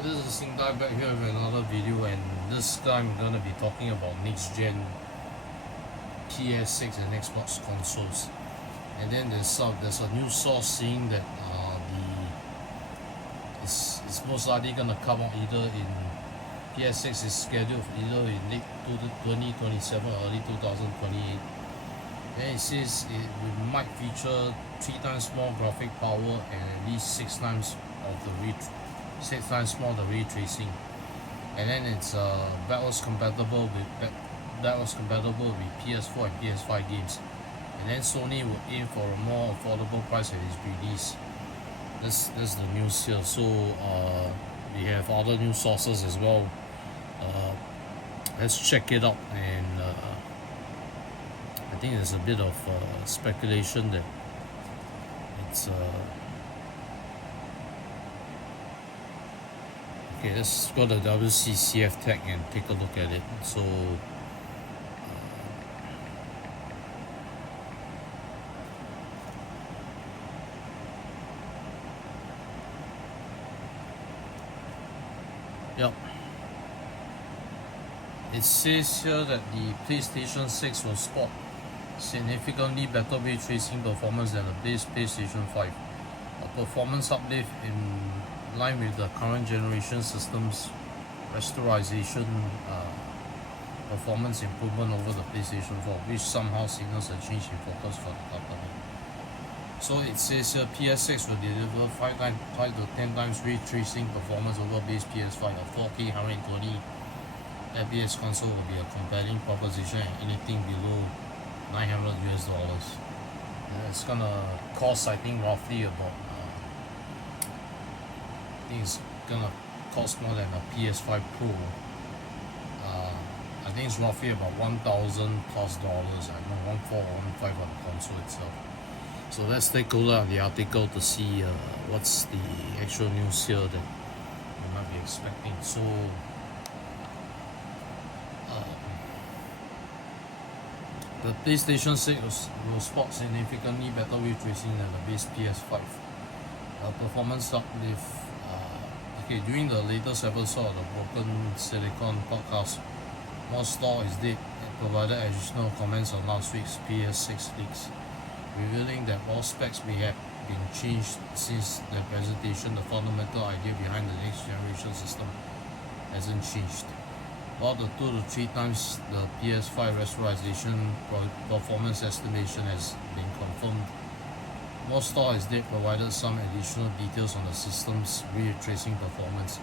Hi, this is Sing Dai back here with another video, and this time I'm gonna be talking about next gen PS6 and Xbox consoles. And then there's a new source saying that it's most likely gonna come out either in PS6 is scheduled either in late 2027 or early 2028. Then it says it might feature 3 times more graphic power and at least 6 times more the ray tracing. And then it's backwards compatible with PS4 and PS5 games. And then Sony will aim for a more affordable price at its release. This is the news here. So we have other news sources as well. Let's check it out. And I think there's a bit of speculation that it's okay. Let's go to WCCF Tech and take a look at it. So yep. It says here that the PlayStation 6 will spot significantly better ray tracing performance than the base PlayStation 5. A performance uplift in line with the current generation system's rasterization performance improvement over the PlayStation 4, which somehow signals a change in focus for the company. So it says here PS6 will deliver 5 to 10 times ray tracing performance over base PS5. A 4K 120 FPS console will be a compelling proposition at anything below $900 US. It's gonna cost, I think, roughly about I think it's gonna cost more than a PS5 Pro. I think it's roughly about $1,000+. I know 1,400 or 1,500 on the console itself. So let's take a look at the article to see what's the actual news here that we might be expecting. So the PlayStation 6 will spot significantly better ray tracing than the base PS5. Performance uplift. Okay, during the latest episode of the Broken Silicon podcast, Mosstor is dead and provided additional comments on last week's PS6 leaks, revealing that all specs may have been changed since the presentation. The fundamental idea behind the next generation system hasn't changed. While the 2 to 3 times the PS5 rasterization performance estimation has been confirmed, Mosstor is dead provided some additional details on the system's ray tracing performance,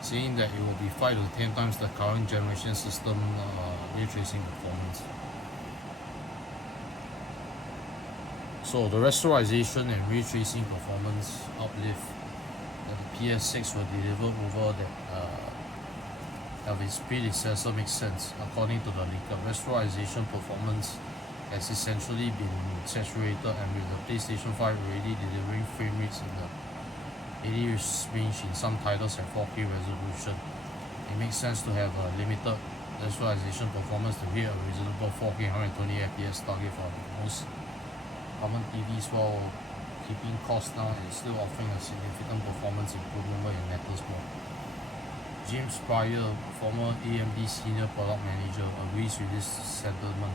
saying that it will be 5 to 10 times the current generation system ray tracing performance. So the rasterization and ray tracing performance uplift that the PS6 will deliver over that of its predecessor makes sense. According to the leaker, rasterization performance has essentially been saturated, and with the PlayStation 5 already delivering frame rates in the 80 range in some titles at 4K resolution, it makes sense to have a limited rasterization performance to hit a reasonable 4K 120 FPS target for most common TVs, while keeping costs down and still offering a significant performance improvement when it matters more. James Pryor, former AMD senior product manager, agrees with this sentiment,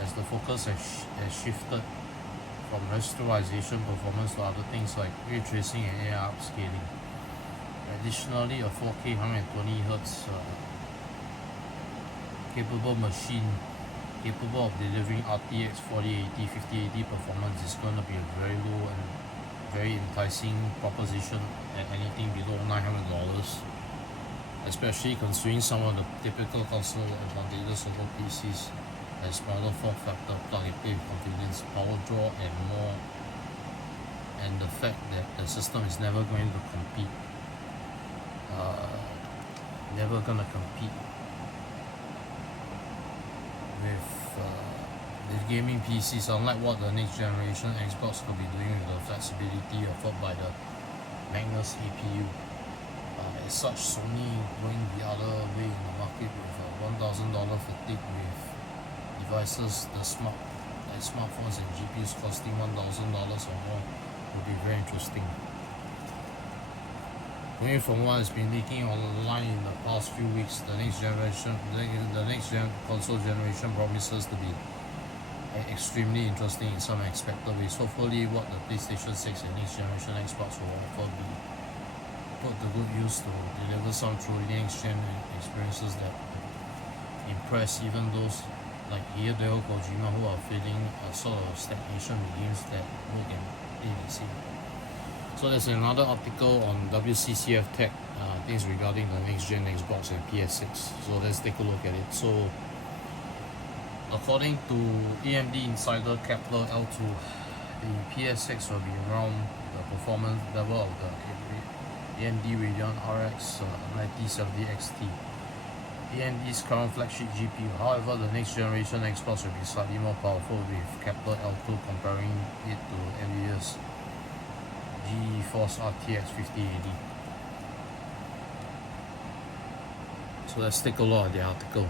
as the focus has shifted from rasterization performance to other things like ray tracing and AI upscaling. Additionally, a 4K 120Hz capable machine capable of delivering RTX 4080, 5080 performance is going to be a very low and very enticing proposition at anything below $900. Especially considering some of the typical console advantages over PCs, as smaller form factor, plug-and-play convenience, power draw, and more, and the fact that the system is never going to compete with gaming PCs, unlike what the next generation Xbox could be doing with the flexibility offered by the Magnus CPU. As such, Sony going the other way in the market with a $1,000 fatigue with devices, smartphones and GPUs costing $1,000 or more would be very interesting. Going from what has been leaking online in the past few weeks, the next gen console generation promises to be extremely interesting in some expected ways. Hopefully, what the PlayStation 6 and next generation Xbox will offer be put to good use to deliver some truly next-gen experiences that impress even those like Hideo Kojima who are feeling a sort of stagnation with games that work and play the same. So there's another article on WCCF Tech, things regarding the next-gen Xbox and PS6. So let's take a look at it. So according to AMD Insider Kepler L2, the PS6 will be around the performance level of the AMD Radeon RX 9070 XT, AMD's current flagship GPU. However, the next generation Xbox will be slightly more powerful, with Kepler L2 comparing it to NVIDIA's GeForce RTX 5080. So let's take a look at the article.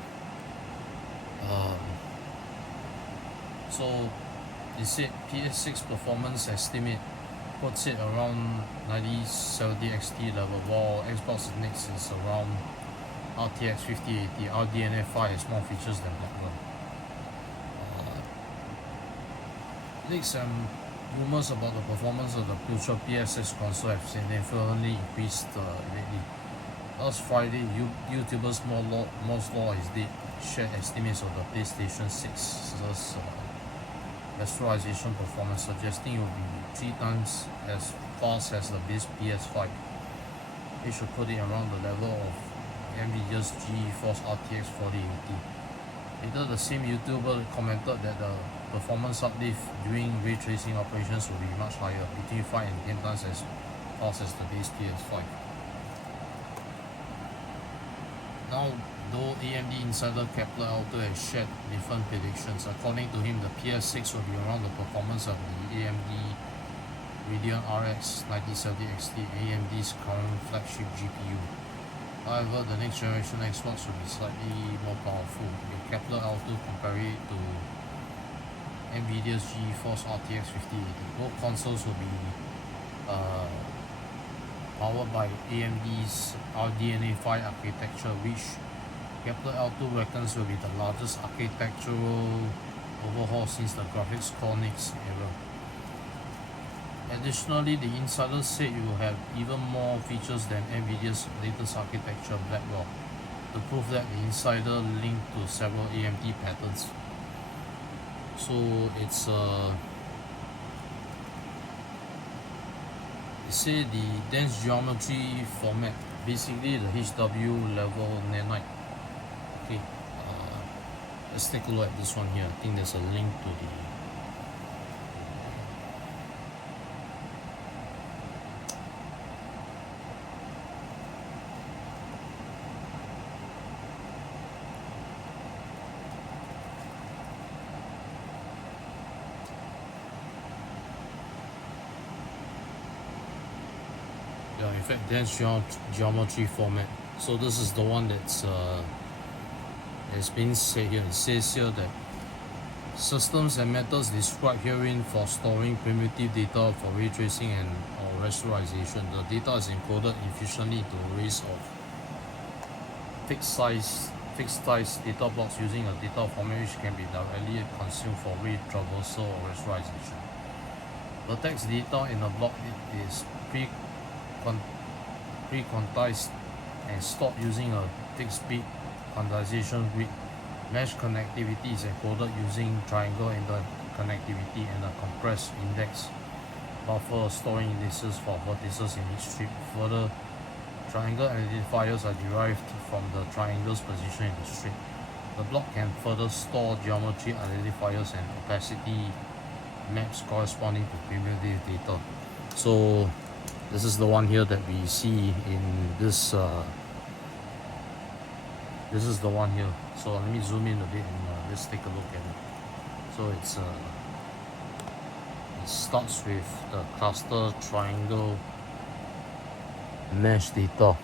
So it said PS6 performance estimate puts it around 9070 XT level, while Xbox Next is around RTX 5080. RDNA 5 has more features than Blackburn. Next, rumors about the performance of the future PS6 console have significantly increased lately. Last Friday, YouTubers Moore's Law is Dead shared estimates of the PlayStation 6's rasterization performance, suggesting it will be 3 times as fast as the base PS5. It should put it around the level of NVIDIA's GeForce RTX 4080. Later, the same YouTuber commented that the performance uplift during ray tracing operations will be much higher, between 5 and 10 times as fast as the base PS5. Now, though AMD Insider Kepler L2 has shared different predictions, according to him, the PS6 will be around the performance of the AMD Radeon RX 9070 XT, AMD's current flagship GPU. However, the next generation Xbox will be slightly more powerful, with Kepler L2 comparing it to NVIDIA's GeForce RTX 5080. Both consoles will be powered by AMD's RDNA 5 architecture, which Kepler L2 reckons will be the largest architectural overhaul since the graphics core Next era. Additionally, the insider said it will have even more features than NVIDIA's latest architecture, Blackwell, to prove that the insider linked to several AMD patents. So it's they say the dense geometry format, basically the HW level nanite. Okay, let's take a look at this one here. I think there's a link to the in fact dense geometry format. So this is the one that's been said here. It says here that systems and methods described herein for storing primitive data for ray tracing and or rasterization. The data is encoded efficiently into arrays of fixed size data blocks using a data format which can be directly consumed for ray traversal or rasterization. The text data in a block is pre-quantized and stored using a fixed-bit quantization grid. Mesh connectivity is encoded using triangle interconnectivity and a compressed index buffer storing indices for vertices in each strip. Further, triangle identifiers are derived from the triangle's position in the strip. The block can further store geometry identifiers and opacity maps corresponding to primitive data. So this is the one here that we see in this. This is the one here. So let me zoom in a bit and let's take a look at it. So it starts with the cluster triangle mesh data.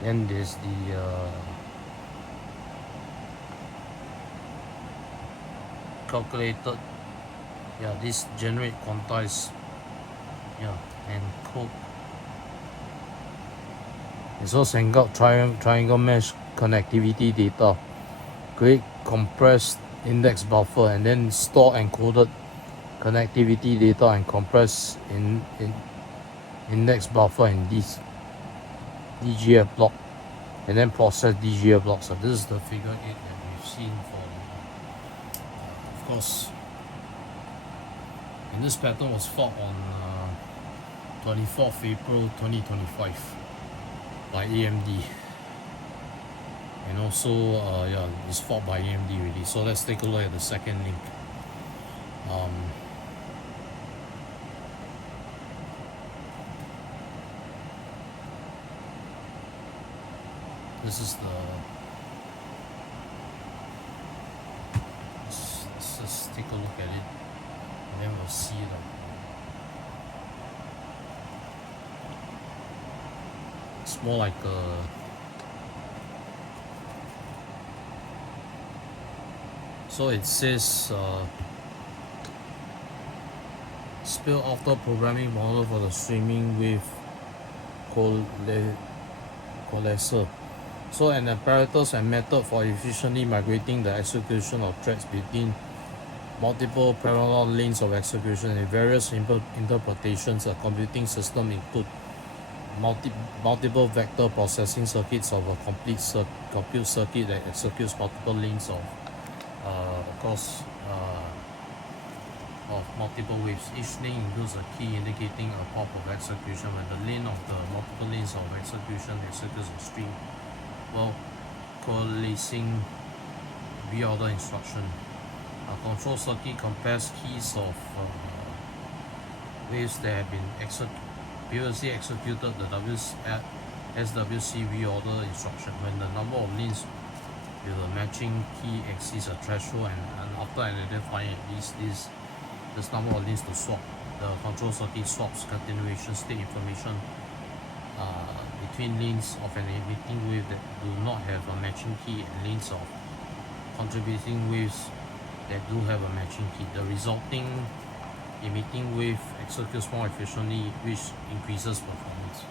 Then there's the calculated. This generate quantized. And code It also send out triangle mesh connectivity data, create compressed index buffer, and then store encoded connectivity data and compress in index buffer in this DGF block, and then process DGF blocks. So this is the figure 8 that we've seen for of course, and this pattern was forked on 24th April 2025 by AMD, and also yeah, it's forked by AMD really. So let's take a look at the second link. This is the let's just take a look at it, and then we'll see it. It's more like a so it says spill after programming model for the streaming with coalescer. So an apparatus and method for efficiently migrating the execution of threads between multiple parallel lanes of execution and various interpretations. A computing system include multiple vector processing circuits of a complete compute circuit that executes multiple lanes of course of multiple waves. Each lane includes a key indicating a path of execution. When the lane of the multiple lanes of execution executes a stream while coalescing reorder instruction. A control circuit compares keys of waves that have been previously executed the SWC reorder instruction. When the number of lanes with a matching key exceeds a threshold, and after identifying at least this number of lanes to swap, the control circuit swaps continuation state information between lanes of an emitting wave that do not have a matching key and lanes of contributing waves that do have a matching key. The resulting emitting wave executes more efficiently, which increases performance.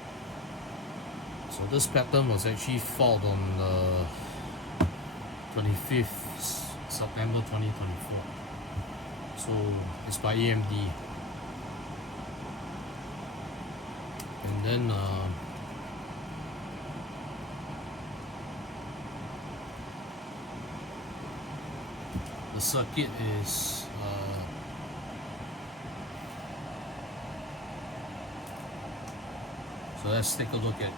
So this pattern was actually filed on 25th September 2024. So it's by AMD, and then the circuit is so let's take a look at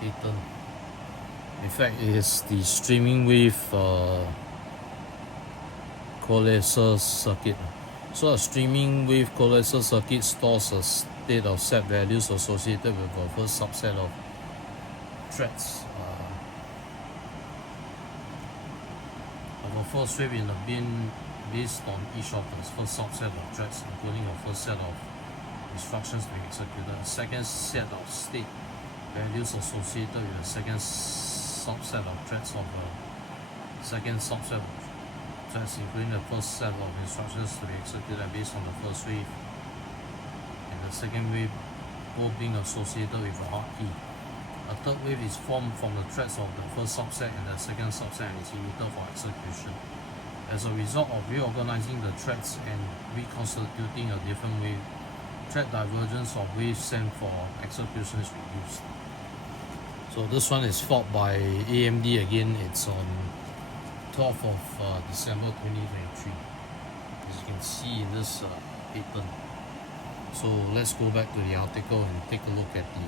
the pattern. In fact, it is the streaming wave coalescer circuit. So a streaming wave coalescer circuit stores a state of set values associated with the first subset of threads of a first wave in a bin based on each of the first subset of threads, including a first set of instructions to be executed, a second set of state values associated with the second subset of threads of a second subset of threads, including the first set of instructions to be executed based on the first wave and the second wave, both being associated with a hard key. A third wave is formed from the threads of the first subset and the second subset and is emitted for execution. As a result of reorganizing the threads and reconstituting a different wave, thread divergence of waves sent for execution is reduced. So this one is forked by AMD again. It's on 12th of December 2023, as you can see in this pattern. So let's go back to the article and take a look at the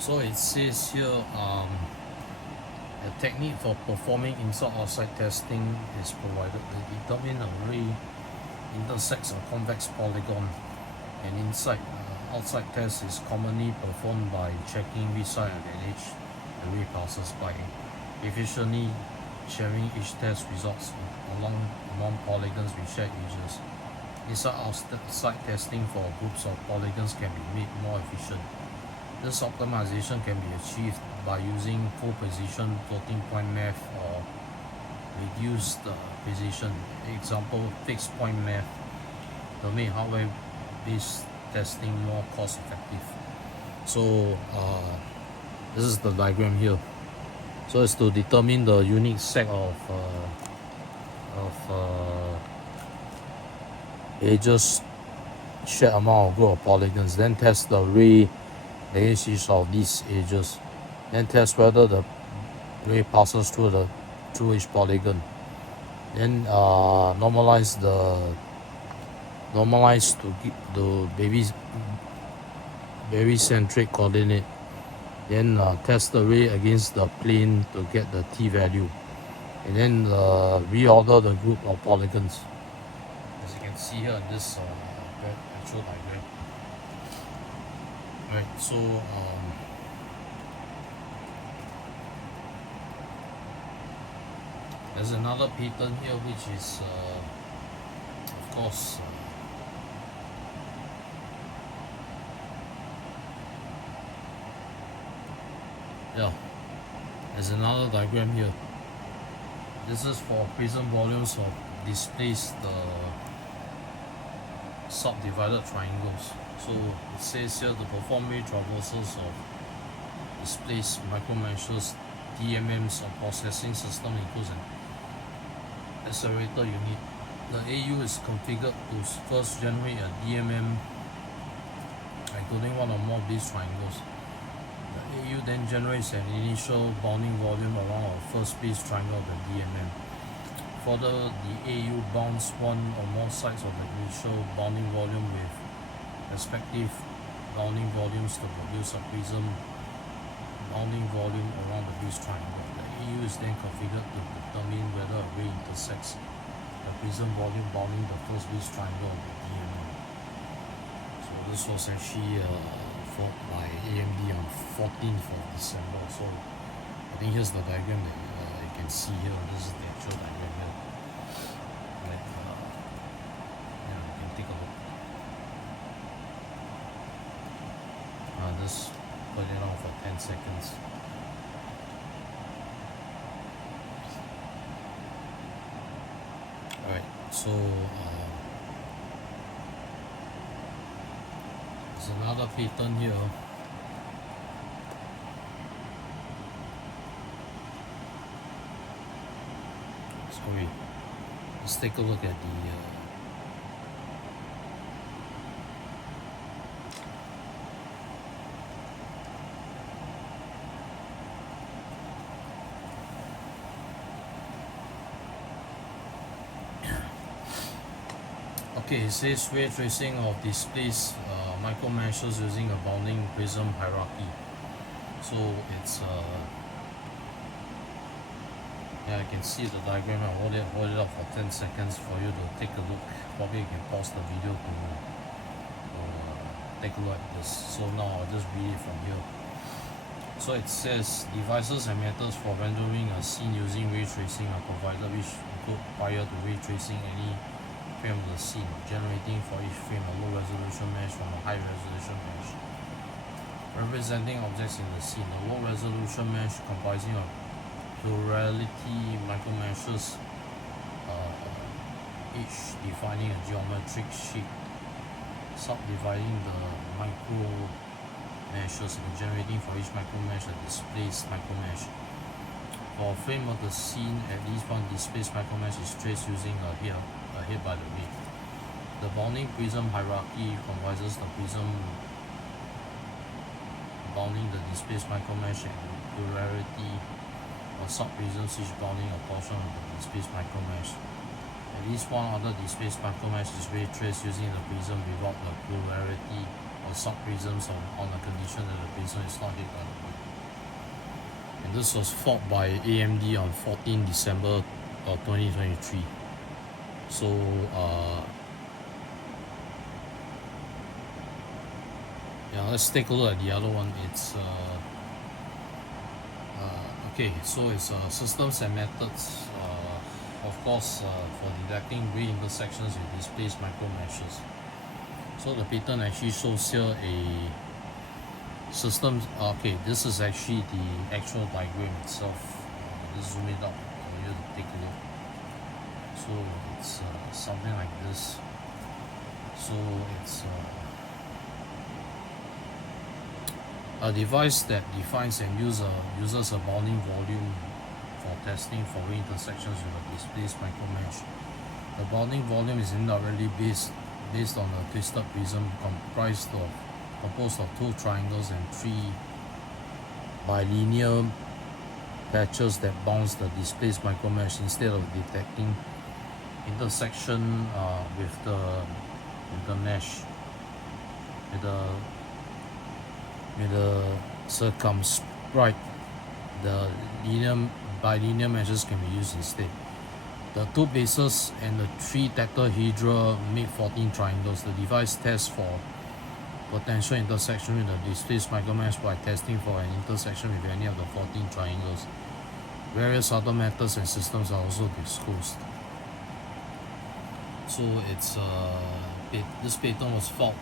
so it says here a technique for performing inside-outside testing is provided. The determine a ray intersects a convex polygon. An inside-outside test is commonly performed by checking which side of an edge the ray passes by, efficiently sharing each test results among polygons with shared users. inside testing for groups of polygons can be made more efficient. This optimization can be achieved by using full precision floating point math or reduced precision, example fixed point math, to make hardware-based testing more cost-effective. So this is the diagram here. So it's to determine the unique set of edges, shared amount of group of polygons, then test the ray against each of these edges, then test whether the ray passes through each polygon, then normalize to give the barycentric coordinate, then test the ray against the plane to get the t value, and then reorder the group of polygons, as you can see here in this actual diagram. Right, so there's another pattern here, which is of course there's another diagram here. This is for prism volumes of displaced subdivided triangles. So it says here, to perform ray traversals of displaced micromeshes, DMM's processing system includes an accelerator unit. The AU is configured to first generate a DMM including one or more of these triangles. The AU then generates an initial bounding volume around a first base triangle of the DMM. Further, the AU bounds one or more sides of the initial bounding volume with respective bounding volumes to produce a prism bounding volume around the base triangle. The AU is then configured to determine whether a ray intersects the prism volume bounding the first base triangle of the DMM. So this was actually fought by AMD on 14th of December. So I think here's the diagram that you can see here. This is the actual diagram here. Right, you can take a look. Just put it on for 10 seconds. Alright, so there's another pattern here. Sorry, let's take a look at the okay, it says ray tracing of displaced micromeshes using a bounding prism hierarchy. So it's I can see the diagram. I hold it up for 10 seconds for you to take a look. Probably you can pause the video to take a look at this. So now I'll just read it from here. So it says devices and methods for rendering a scene using ray tracing are provided, which include prior to ray tracing any frame of the scene, generating for each frame a low resolution mesh from a high resolution mesh, representing objects in the scene. A low resolution mesh comprising of plurality micromeshes, each defining a geometric shape, subdividing the micro meshes and generating for each micromesh a displaced micromesh. For a frame of the scene, at least one displaced micromesh is traced using a head by the ray. The bounding prism hierarchy comprises the prism bounding the displaced micromesh and plurality or sub-prisms, each bounding a portion of the displaced micromesh. At least one other displaced micromesh is ray traced using the prism without the plurality or sub-prisms on the condition that the prism is not hit by the ray. And this was fought by AMD on 14 December 2023. So let's take a look at the other one. It's okay, so it's systems and methods. of course, for detecting re-intersections, it displays micro meshes. So the pattern actually shows here a system. Okay, this is actually the actual diagram itself. Let's zoom it out for you to take a look. So it's something like this. So it's a device that defines and uses a bounding volume for testing for intersections with a displaced micromesh. The bounding volume is indirectly based on a twisted prism composed of two triangles and three bilinear patches that bounce the displaced micromesh instead of detecting intersection with the mesh with the circumscribe. The bilinear meshes can be used instead. The two bases and the three tetrahedra make 14 triangles. The device tests for potential intersection with the displaced micromesh by testing for an intersection with any of the 14 triangles. Various other methods and systems are also disclosed. So it's this patent was filed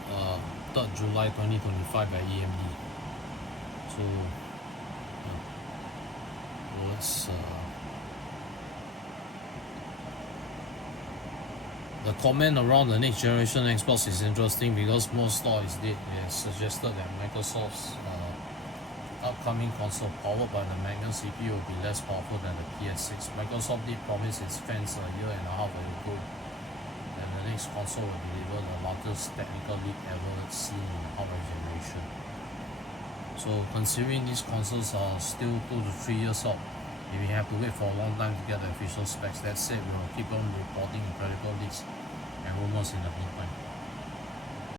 3rd July 2025 by AMD. So let's the comment around the next generation Xbox is interesting because most thought is dead. It has suggested that Microsoft's upcoming console powered by the Magnum CPU will be less powerful than the PS6. Microsoft did promise its fans a year and a half ago that the next console will deliver the largest technical leap ever seen in the hardware generation. So considering these consoles are still 2 to 3 years out, we have to wait for a long time to get the official specs. That said, we will keep on reporting incredible leaks and rumors in the meantime.